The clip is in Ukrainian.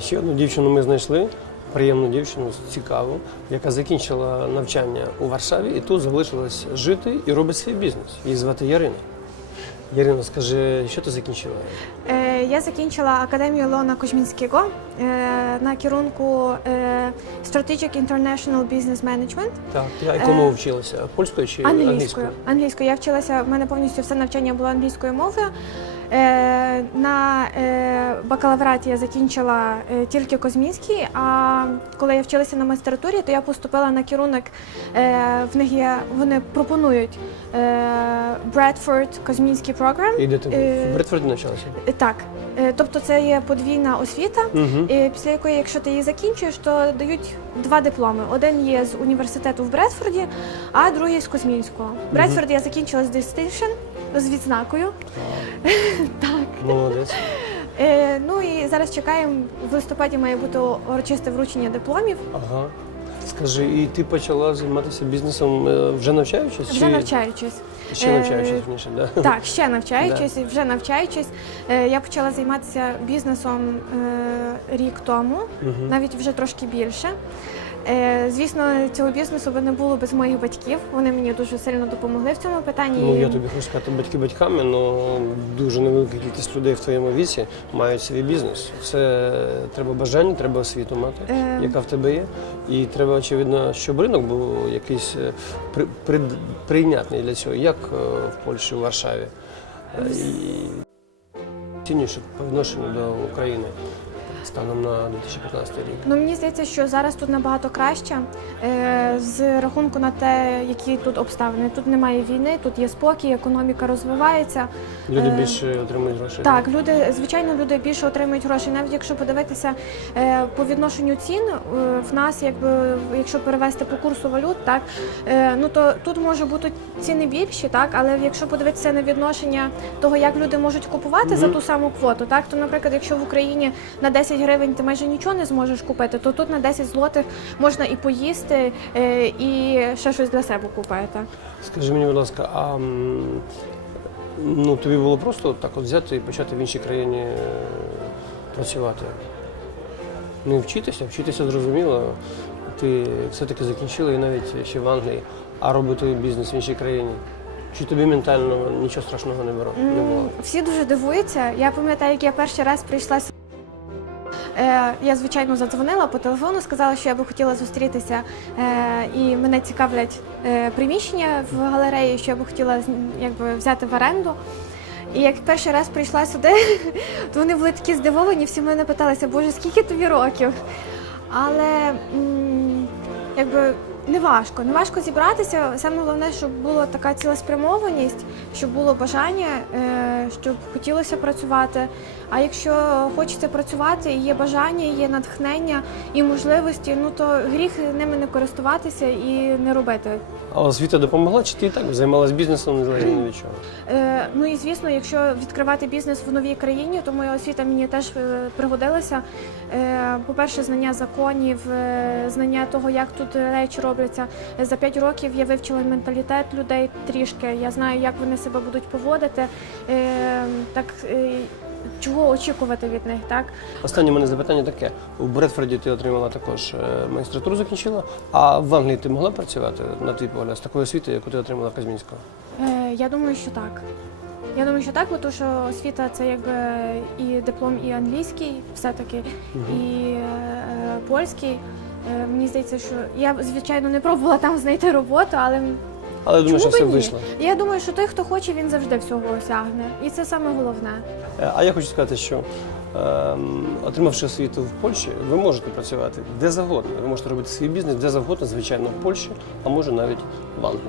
Ще одну дівчину ми знайшли, приємну дівчину, цікаву, яка закінчила навчання у Варшаві і тут залишилась жити і робить свій бізнес. Її звати Ярина. Ярина, скажи, що ти закінчила? Е, Я закінчила академію Лона Кузьмінського е, на керунку е, Strategic International Business Management. Так, яку мову вчилася? Польською чи Англійською. англійською? Англійською. Я вчилася, в мене повністю все навчання було англійською мовою. На е, бакалавраті я закінчила е, тільки Козмінський, а коли я вчилася на магістратурі, то я поступила на керунок. Е, в них є, вони пропонують Бредфорд Козмінський програм. І де ти Е, в Бредфорді навчалася? Так, тобто це є подвійна освіта, Угу. е, після якої, якщо ти її закінчуєш, то дають два дипломи. Один є з університету в Бредфорді, а другий з Козмінського. В Бредфорді я закінчила з distinction, з відзнакою. Молодець. Е, ну і зараз чекаємо. В листопаді має бути урочисте вручення дипломів. Ага. Скажи, і ти почала займатися бізнесом е, вже навчаючись? Вже чи навчаючись. ще Е, навчаючись вірніше, да? Так, ще навчаючись, вже навчаючись. Е, Я почала займатися бізнесом е, рік тому, навіть вже трошки більше. Е, Звісно, цього бізнесу би не було без моїх батьків. Вони мені дуже сильно допомогли в цьому питанні. Ну, я тобі хочу сказати, батьки батьками, але дуже невелика кількість людей в твоєму віці мають свій бізнес. Це треба бажання, треба освіту мати, Е. яка в тебе є. І треба, очевидно, щоб ринок був якийсь е, при, при- прийнятний для цього, як е, в Польщі, в Варшаві. І цінніше по відношенню до України станом на 2015 рік. Ну мені здається, що зараз тут набагато краще е, з рахунку на те, які тут обставини. Тут немає війни, тут є спокій, економіка розвивається. Люди Е, більше отримують грошей. Так, люди, звичайно, люди більше отримують грошей. Навіть якщо подивитися е, по відношенню цін, в нас, якби якщо перевести по курсу валют, так ну то тут може бути ціни більші, так, але якщо подивитися на відношення того, як люди можуть купувати за ту саму квоту, так то, наприклад, якщо в Україні на 10 гривень ти майже нічого не зможеш купити, то тут на 10 злотих можна і поїсти, е, і ще щось для себе купити. Скажи мені, будь ласка, а ну, тобі було просто так от взяти і почати в іншій країні е, працювати? Не вчитися, вчитися зрозуміло. Ти все-таки закінчила і навіть ще в Англії, а робити бізнес в іншій країні. Чи тобі ментально нічого страшного не було? М, Всі дуже дивуються. Я пам'ятаю, як я перший раз прийшла. Е, я, звичайно, задзвонила по телефону, сказала, що я би хотіла зустрітися, е, і мене цікавлять е, приміщення в галереї, що я би хотіла якби, взяти в оренду. І як перший раз прийшла сюди, то вони були такі здивовані, всі мене питалися, боже, скільки тобі років? Але якби не важко, не важко зібратися. Саме головне, щоб була така цілеспрямованість, щоб було бажання, е, щоб хотілося працювати. А якщо хочеться працювати, і є бажання, і є натхнення і можливості, ну то гріх ними не користуватися і не робити. А освіта допомогла, чи ти і так займалась бізнесом незалежно від чого? Е, ну і звісно, якщо відкривати бізнес в новій країні, то моя освіта мені теж е, пригодилася. Е, по-перше, знання законів, знання того, як тут речі робляться. За п'ять років я вивчила менталітет людей трішки. Я знаю, як вони себе будуть поводити, е, так е, чого очікувати від них, так. Останнє мене запитання таке. У Бредфорді ти отримала також е, магістратуру закінчила, а в Англії ти могла працювати на твій погляд з такою освітою, яку ти отримала в Казмінського? Я думаю, що так. Я думаю, що так, тому що освіта це якби і диплом, і англійський, все-таки, і е, польський. Е, мені здається, що я звичайно не пробувала там знайти роботу, але Але думаю, що чому все би ні? вийшло. Я думаю, що той, хто хоче, він завжди всього осягне. І це саме головне. Е, А я хочу сказати, що ем, отримавши освіту в Польщі, ви можете працювати де завгодно. Ви можете робити свій бізнес де завгодно, звичайно, в Польщі, а може навіть в Англії.